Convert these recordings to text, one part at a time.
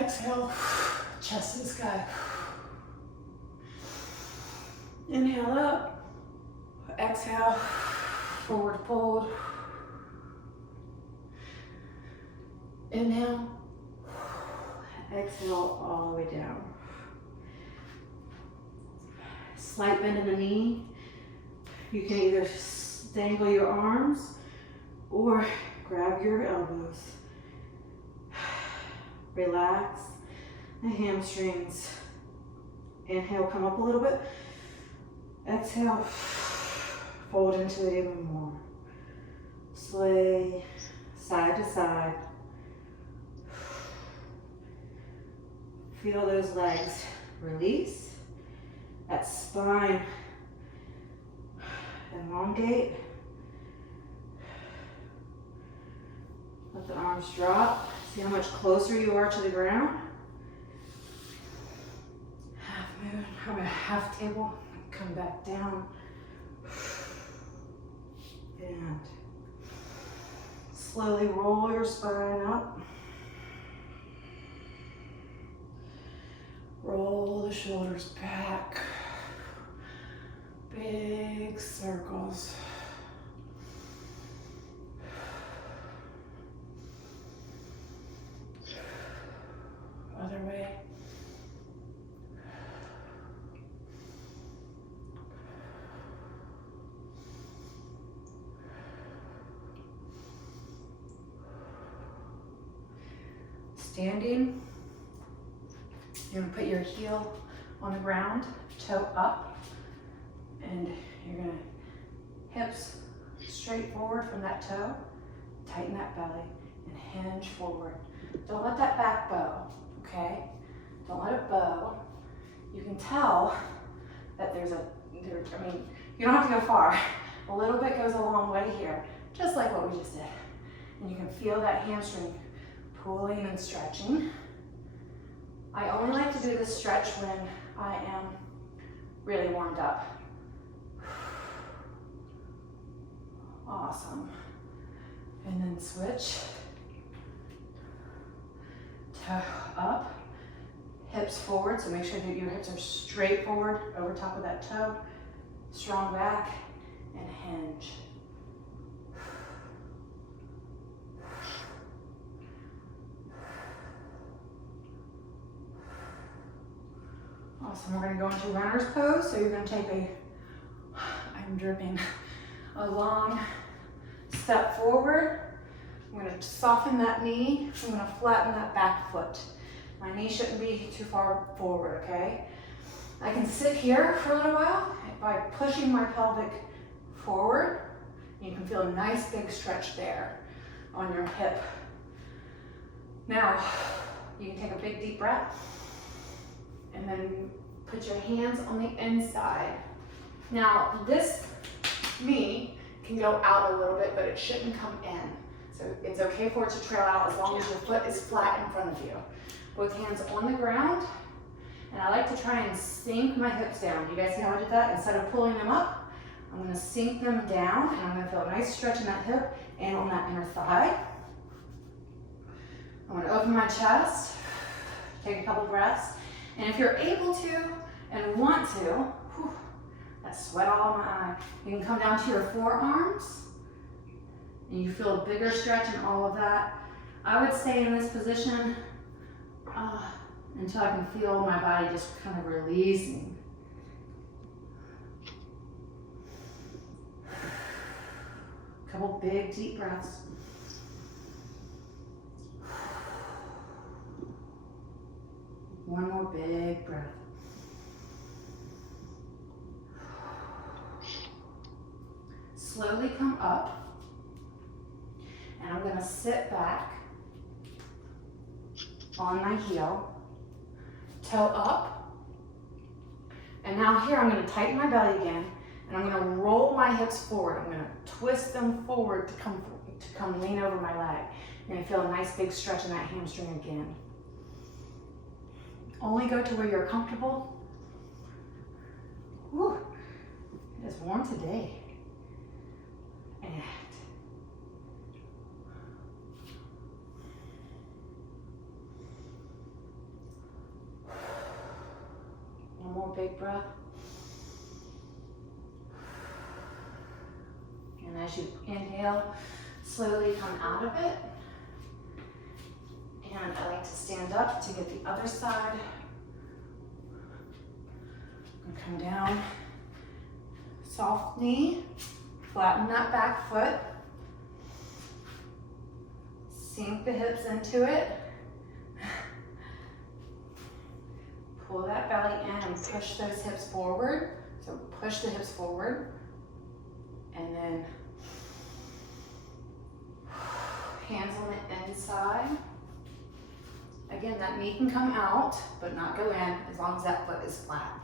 Exhale, chest to the sky. Inhale up. Exhale, forward fold. Inhale. Exhale all the way down. Slight bend in the knee. You can either dangle your arms or grab your elbows. Relax the hamstrings. Inhale, come up a little bit. Exhale, fold into it even more. Sway side to side. Feel those legs release. That spine elongate. Let the arms drop. See how much closer you are to the ground. Half moon, I'm a half table. Come back down. And slowly roll your spine up. Roll the shoulders back. Big circles. Other way. Standing, you're going to put your heel on the ground, toe up, and you're going to hips straight forward from that toe, tighten that belly, and hinge forward. Don't let that back bow, okay? Don't let it bow. You can tell that I mean, you don't have to go far. A little bit goes a long way here, just like what we just did. And you can feel that hamstring pulling and stretching. I only like to do this stretch when I am really warmed up. Awesome. And then switch. Toe up, hips forward, so make sure that your hips are straight forward over top of that toe. Strong back and hinge. Awesome, we're gonna go into runner's pose. So you're gonna take I'm dripping, a long step forward. I'm gonna soften that knee. I'm gonna flatten that back foot. My knee shouldn't be too far forward, okay? I can sit here for a little while by pushing my pelvic forward. You can feel a nice big stretch there on your hip. Now, you can take a big deep breath and then put your hands on the inside. Now, this knee can go out a little bit, but it shouldn't come in. So it's okay for it to trail out as long as your foot is flat in front of you. Both hands on the ground. And I like to try and sink my hips down. Do you guys see how I did that? Instead of pulling them up, I'm gonna sink them down, and I'm gonna feel a nice stretch in that hip and on that inner thigh. I'm gonna open my chest, take a couple breaths. And if you're able to and want to, that sweat all on my eye, you can come down to your forearms, and you feel a bigger stretch and all of that. I would stay in this position until I can feel my body just kind of releasing. Couple big deep breaths. One more big breath. Slowly come up, and I'm gonna sit back on my heel, toe up, and now here I'm gonna tighten my belly again, and I'm gonna roll my hips forward. I'm gonna twist them forward to come lean over my leg. You're gonna feel a nice big stretch in that hamstring again. Only go to where you're comfortable. Whew, it is warm today. And more big breath. And as you inhale, slowly come out of it. And I like to stand up to get the other side. And come down, soft knee, flatten that back foot. Sink the hips into it. Pull that belly in and push those hips forward. So push the hips forward. And then hands on the inside. Again, that knee can come out, but not go in as long as that foot is flat.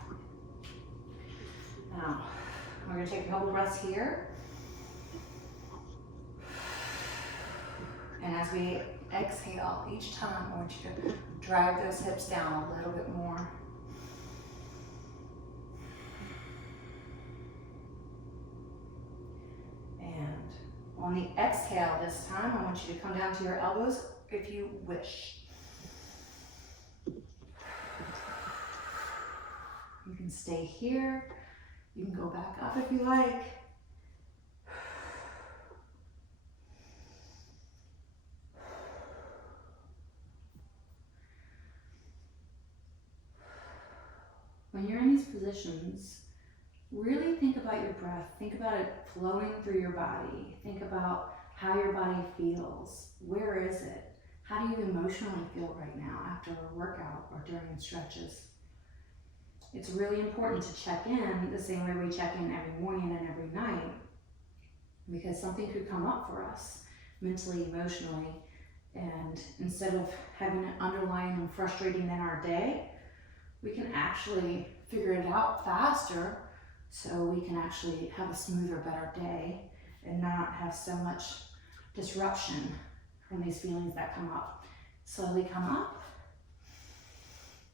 Now, we're gonna take a couple breaths here. And as we exhale each time, I want you to drag those hips down a little bit more. And on the exhale this time, I want you to come down to your elbows if you wish. You can stay here. You can go back up if you like. When you're in these positions, really think about your breath. Think about it flowing through your body. Think about how your body feels. Where is it? How do you emotionally feel right now after a workout or during stretches? It's really important to check in the same way we check in every morning and every night, because something could come up for us mentally, emotionally, and instead of having it underlying and frustrating in our day, we can actually figure it out faster so we can actually have a smoother, better day and not have so much disruption from these feelings that come up. Slowly come up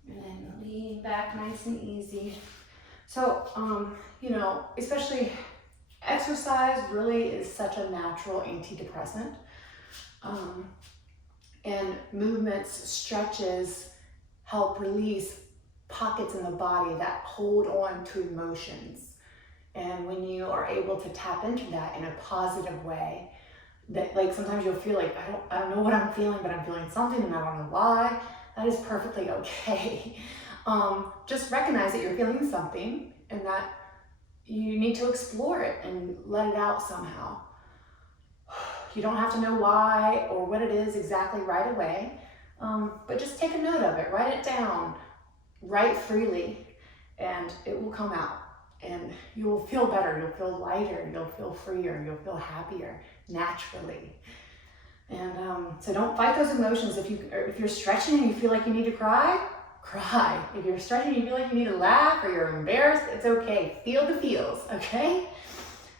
and then lean back nice and easy. So, you know, especially exercise really is such a natural antidepressant. And movements, stretches help release pockets in the body that hold on to emotions. And when you are able to tap into that in a positive way, that like sometimes you'll feel like, I don't know what I'm feeling, but I'm feeling something and I don't know why. That is perfectly okay. Just recognize that you're feeling something and that you need to explore it and let it out somehow. You don't have to know why or what it is exactly right away, but just take a note of it, write it down. Write freely and it will come out and you will feel better, you'll feel lighter, you'll feel freer, you'll feel happier naturally. And so don't fight those emotions. If you're stretching and you feel like you need to cry, cry. If you're stretching and you feel like you need to laugh or you're embarrassed, it's okay. Feel the feels, okay?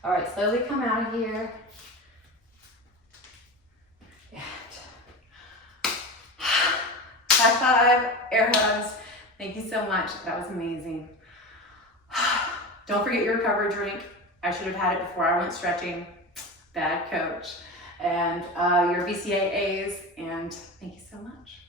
All right, slowly come out of here. High five, air hugs. Thank you so much. That was amazing. Don't forget your recovery drink. I should have had it before I went stretching. Bad coach. And your BCAAs. And thank you so much.